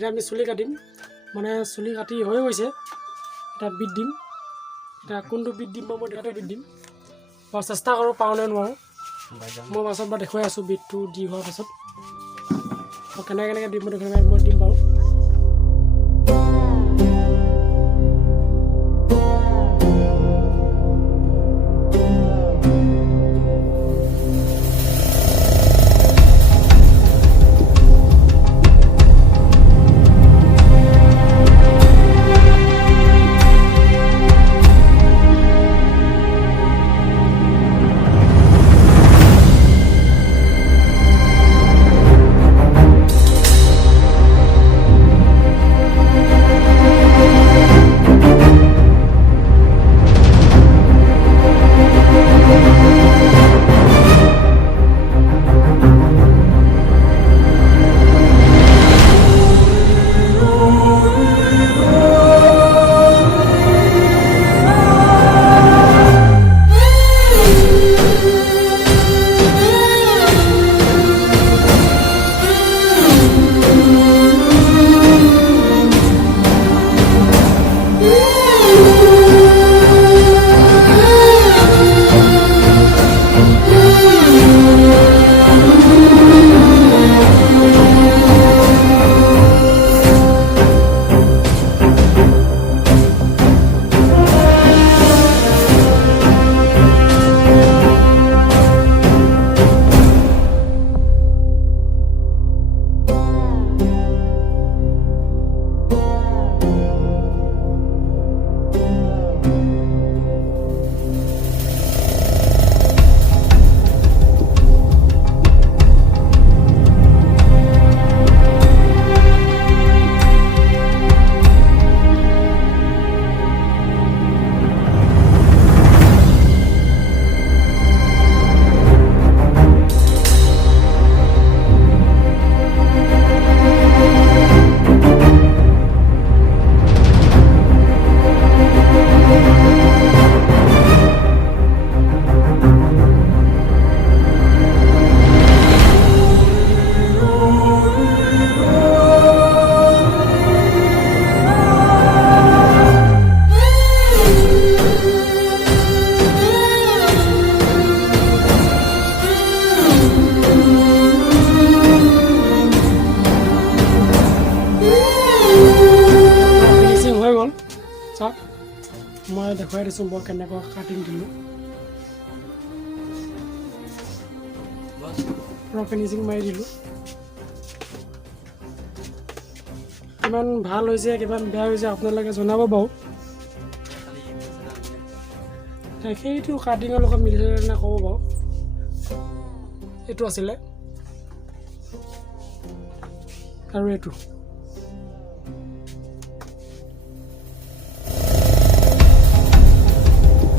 এতিয়া আমি চুলি কাটিম মানে চুলি কাটি হৈ গৈছে এতিয়া বিট দিম এতিয়া কোনটো বিট দিম মই দেখাতে বিট দিম মই চেষ্টা কৰোঁ পাওঁ নে নোৱাৰোঁ মই পাছত বা দেখুৱাই আছোঁ বিটটো দি হোৱাৰ পাছত মই কেনেকৈ দিম মই দেখুৱাই মই দিম বাৰু মই দেখুৱাই দিছোঁ মই কেনেকৈ কাটিং দিলোঁ পুৰা ফিনিচিং মাৰি দিলোঁ কিমান ভাল হৈছে কিমান বেয়া হৈছে আপোনালোকে জনাব বাৰু সেইটো কাটিঙৰ লগত মিলিছে নে ক'ব বাৰু এইটো আছিলে আৰু এইটো